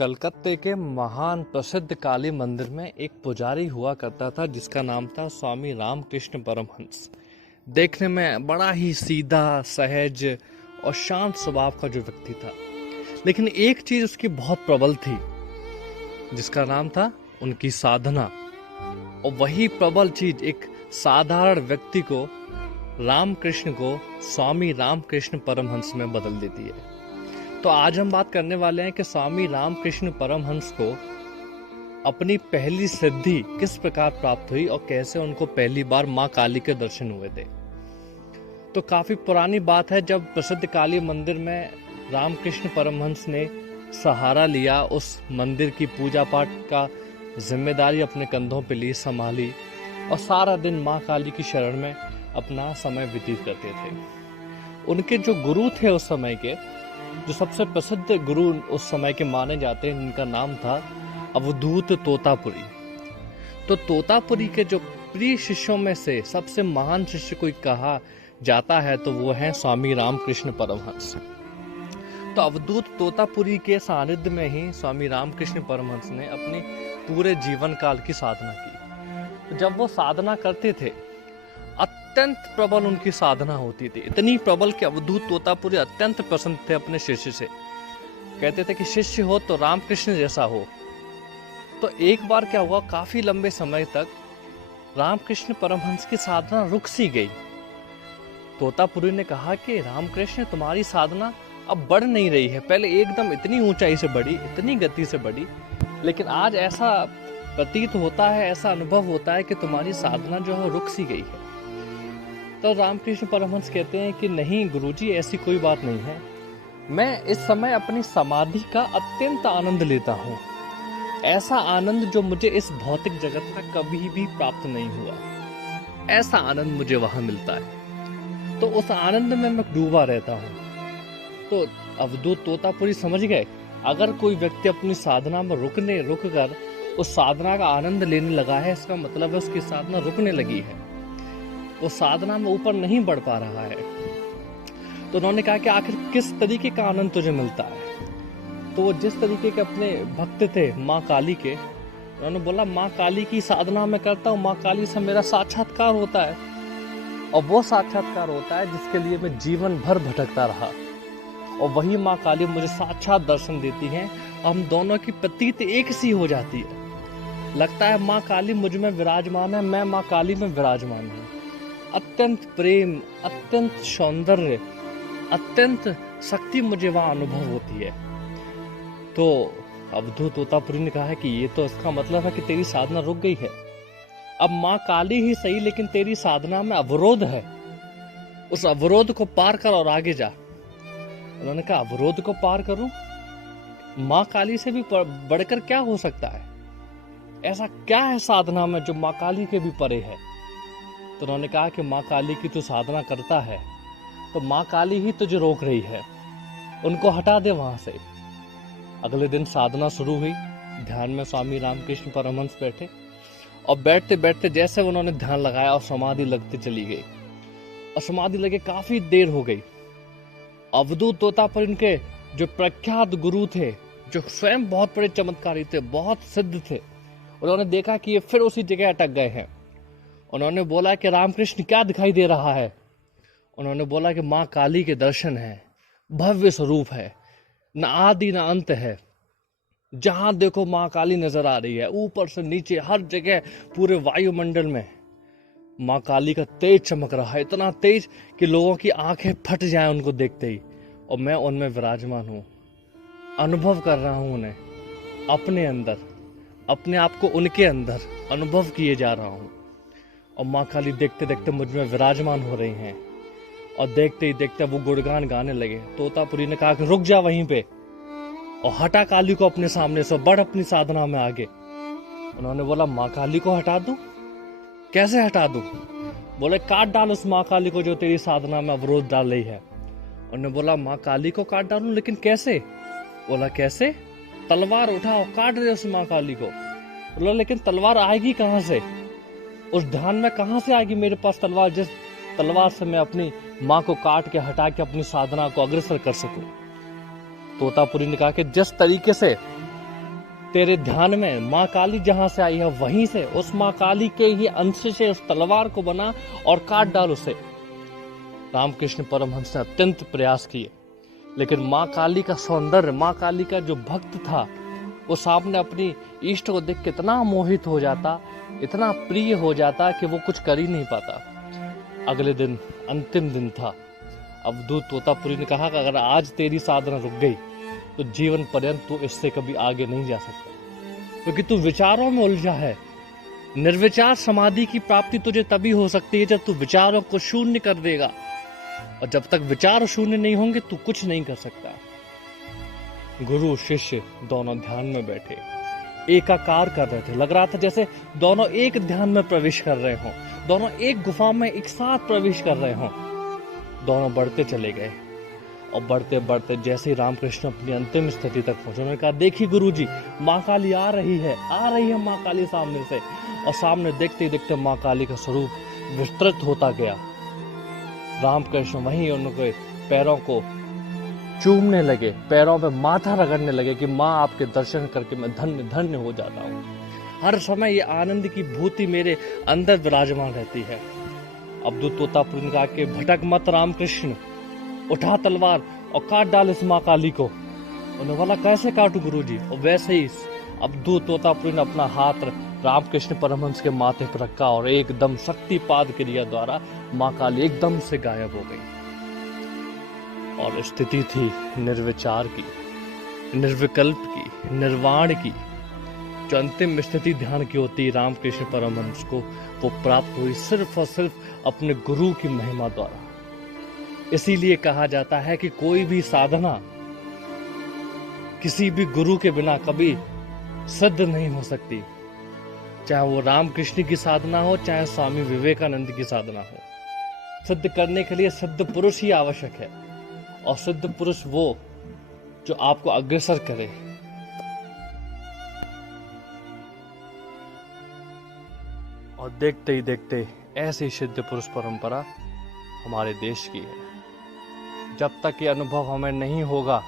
कलकत्ते के महान प्रसिद्ध काली मंदिर में एक पुजारी हुआ करता था जिसका नाम था स्वामी रामकृष्ण परमहंस। देखने में बड़ा ही सीधा, सहज और शांत स्वभाव का जो व्यक्ति था, लेकिन एक चीज उसकी बहुत प्रबल थी जिसका नाम था उनकी साधना। और वही प्रबल चीज एक साधारण व्यक्ति को, रामकृष्ण को, स्वामी रामकृष्ण परमहंस में बदल देती है। तो आज हम बात करने वाले हैं कि स्वामी रामकृष्ण परमहंस को अपनी पहली सिद्धि किस प्रकार प्राप्त हुई और कैसे उनको पहली बार मां काली के दर्शन हुए थे। तो काफी पुरानी बात है, जब प्रसिद्ध काली मंदिर में रामकृष्ण परमहंस ने सहारा लिया, उस मंदिर की पूजा पाठ का जिम्मेदारी अपने कंधों पे ली, संभाली और सारा दिन मां काली की शरण में अपना समय व्यतीत करते थे। उनके जो गुरु थे उस समय के, जो सबसे प्रसिद्ध गुरु उस समय के माने जाते हैं, उनका नाम था अवधूत तोतापुरी। तो तोतापुरी के जो प्रिय शिष्यों में से सबसे महान शिष्य कोई कहा जाता है तो वो है स्वामी रामकृष्ण परमहंस। तो अवधूत तोतापुरी के सानिध्य में ही स्वामी रामकृष्ण परमहंस ने अपने पूरे जीवन काल की साधना की। जब वो साधना करते थे, अत्यंत प्रबल उनकी साधना होती थी, इतनी प्रबल कि अवधूत तोतापुरी अत्यंत प्रसन्न थे अपने शिष्य से। कहते थे कि शिष्य हो तो रामकृष्ण जैसा हो। तो एक बार क्या हुआ, काफी लंबे समय तक रामकृष्ण परमहंस की साधना रुक सी गई। तोतापुरी ने कहा कि रामकृष्ण, तुम्हारी साधना अब बढ़ नहीं रही है। पहले एकदम इतनी ऊंचाई से बढ़ी, इतनी गति से बढ़ी, लेकिन आज ऐसा प्रतीत होता है, ऐसा अनुभव होता है कि तुम्हारी साधना जो है रुक सी गई है। तो रामकृष्ण परमहंस कहते हैं कि नहीं गुरुजी, ऐसी कोई बात नहीं है। मैं इस समय अपनी समाधि का अत्यंत आनंद लेता हूँ, ऐसा आनंद जो मुझे इस भौतिक जगत में कभी भी प्राप्त नहीं हुआ। ऐसा आनंद मुझे वहां मिलता है, तो उस आनंद में मैं डूबा रहता हूँ। तो अवधूत तोतापुरी समझ गए, अगर कोई व्यक्ति अपनी साधना में रुक कर उस साधना का आनंद लेने लगा है, इसका मतलब है उसकी साधना रुकने लगी है, वो साधना में ऊपर नहीं बढ़ पा रहा है। तो उन्होंने कहा कि आखिर किस तरीके का आनंद तुझे मिलता है। तो वो जिस तरीके के अपने भक्त थे माँ काली के, उन्होंने बोला माँ काली की साधना में करता हूँ, माँ काली से मेरा साक्षात्कार होता है। और वो साक्षात्कार होता है जिसके लिए मैं जीवन भर भटकता रहा, और वही माँ काली मुझे साक्षात दर्शन देती है। हम दोनों की प्रतीत एक सी हो जाती है। लगता है माँ काली मुझ में विराजमान है, मैं माँ काली में विराजमान हूँ। अत्यंत प्रेम, अत्यंत सौंदर्य, अत्यंत शक्ति मुझे वहां अनुभव होती है। तो अवधूत तोतापुरी ने कहा है कि ये तो इसका मतलब है कि तेरी साधना रुक गई है। अब माँ काली ही सही, लेकिन तेरी साधना में अवरोध है, उस अवरोध को पार कर और आगे जा। उन्होंने कहा अवरोध को पार करूं? माँ काली से भी बढ़कर क्या हो सकता है? ऐसा क्या है साधना में जो माँ काली के भी परे है? तो उन्होंने कहा कि माँ काली की तू साधना करता है तो माँ काली ही तुझे रोक रही है, उनको हटा दे वहां से। अगले दिन साधना शुरू हुई। ध्यान में स्वामी रामकृष्ण परमहंस बैठे, और बैठते बैठते जैसे उन्होंने ध्यान लगाया और समाधि लगती चली गई, और समाधि लगे काफी देर हो गई। अवधूत तोतापुरी के जो प्रख्यात गुरु थे, जो स्वयं बहुत बड़े चमत्कारी थे, बहुत सिद्ध थे, उन्होंने देखा कि ये फिर उसी जगह अटक गए हैं। उन्होंने बोला कि रामकृष्ण क्या दिखाई दे रहा है? उन्होंने बोला कि माँ काली के दर्शन है, भव्य स्वरूप है, न आदि न अंत है। जहां देखो माँ काली नजर आ रही है, ऊपर से नीचे हर जगह, पूरे वायुमंडल में माँ काली का तेज चमक रहा है, इतना तेज कि लोगों की आंखें फट जाएं उनको देखते ही। और मैं उनमें विराजमान हूँ, अनुभव कर रहा हूँ उन्हें अपने अंदर, अपने आप को उनके अंदर अनुभव किए जा रहा हूँ। और माँ काली देखते देखते मुझ में विराजमान हो रही हैं, और देखते ही देखते वो गुणगान गाने लगे। तोतापुरी ने कहा कि रुक जा वहीं पे और हटा काली को अपने सामने से, बढ़ अपनी साधना में आगे। उन्होंने बोला माँ काली को हटा दूं? कैसे हटा दूं? बोले काट डाल उस माँ काली को जो तेरी साधना में अवरोध डाल रही है। उन्होंने बोला माँ काली को काट डालूं, लेकिन कैसे? बोला कैसे? तलवार उठाओ, काट दे उस माँ काली को। बोला लेकिन तलवार आएगी कहाँ से? उस ध्यान में कहां से आएगी मेरे पास तलवार, जिस तलवार से मैं अपनी माँ को काट के हटा के अपनी साधना को अग्रसर कर सकूं? तोतापुरी ने कहा कि जिस तरीके से तेरे ध्यान में माँ काली जहां से आई है वहीं से उस माँ काली के ही अंश से उस तलवार को बना और काट डाल उसे। रामकृष्ण परमहंस ने अत्यंत प्रयास किए, लेकिन माँ काली का सौंदर्य, माँ काली का जो भक्त था, वो सामने अपनी इष्ट को देख के इतना मोहित हो जाता, इतना प्रिय हो जाता कि वो कुछ कर ही नहीं पाता। अगले दिन अंतिम दिन था। अवधूत तोतापुरी ने कहा कि अगर आज तेरी साधना रुक गई तो जीवन पर्यंत तू इससे कभी आगे नहीं जा सकता, क्योंकि तू विचारों में उलझा है। निर्विचार समाधि की प्राप्ति तुझे तभी हो सकती है जब तू विचारों को शून्य कर देगा, और जब तक विचार शून्य नहीं होंगे तू कुछ नहीं कर सकता। गुरु शिष्य दोनों ध्यान में बैठे एकाकार कर रहे थे। लग रहा था जैसे दोनों एक ध्यान में प्रवेश कर रहे हों, दोनों एक गुफा में एक साथ प्रवेश कर रहे हों। दोनों बढ़ते चले गए, और बढ़ते बढ़ते जैसे ही रामकृष्ण अपनी अंतिम स्थिति तक पहुंचे, उन्होंने कहा, देखिए गुरुजी, माँ काली आ रही है माँ काली सामने से। और सामने देखते ही देखते माँ काली का स्वरूप विस्तृत होता गया। रामकृष्ण वहीं उनके पैरों को चूमने लगे, पैरों पे माथा रगड़ने लगे कि माँ आपके दर्शन करके मैं धन्य धन्य हो जाता हूँ। हर समय ये आनंद की भूति मेरे अंदर विराजमान रहती है। अवधूत तोतापुरी ने कहा कि भटक मत रामकृष्ण, उठा तलवार और काट डाल इस माँ काली को। उन्होंने बोला, कैसे काटू गुरुजी? और वैसे ही अवधूत तोतापुरी ने अपना हाथ रामकृष्ण परमहंस के माथे पर रखा और एकदम शक्तिपाद क्रिया द्वारा माँ काली एकदम से गायब हो गई। और स्थिति थी निर्विचार की, निर्विकल्प की, निर्वाण की। जो अंतिम स्थिति ध्यान की होती है रामकृष्ण परमहंस को, वो प्राप्त हुई सिर्फ और सिर्फ अपने गुरु की महिमा द्वारा। इसीलिए कहा जाता है कि कोई भी साधना किसी भी गुरु के बिना कभी सिद्ध नहीं हो सकती, चाहे वो रामकृष्ण की साधना हो, चाहे स्वामी विवेकानंद की साधना हो। सिद्ध करने के लिए सिद्ध पुरुष ही आवश्यक है, और सिद्ध पुरुष वो जो आपको अग्रसर करे। और देखते ही देखते ऐसी सिद्ध पुरुष परंपरा हमारे देश की है। जब तक ये अनुभव हमें नहीं होगा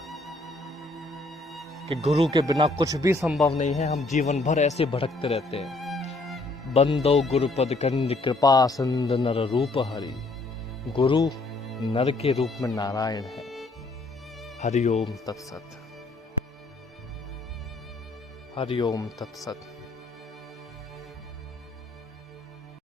कि गुरु के बिना कुछ भी संभव नहीं है, हम जीवन भर ऐसे भटकते रहते हैं। बंदो गुरुपद कंज कृपा सिंध नर रूप हरि। गुरु नर के रूप में नारायण है। हरि ओम तत्सत। हरि ओम तत्सत।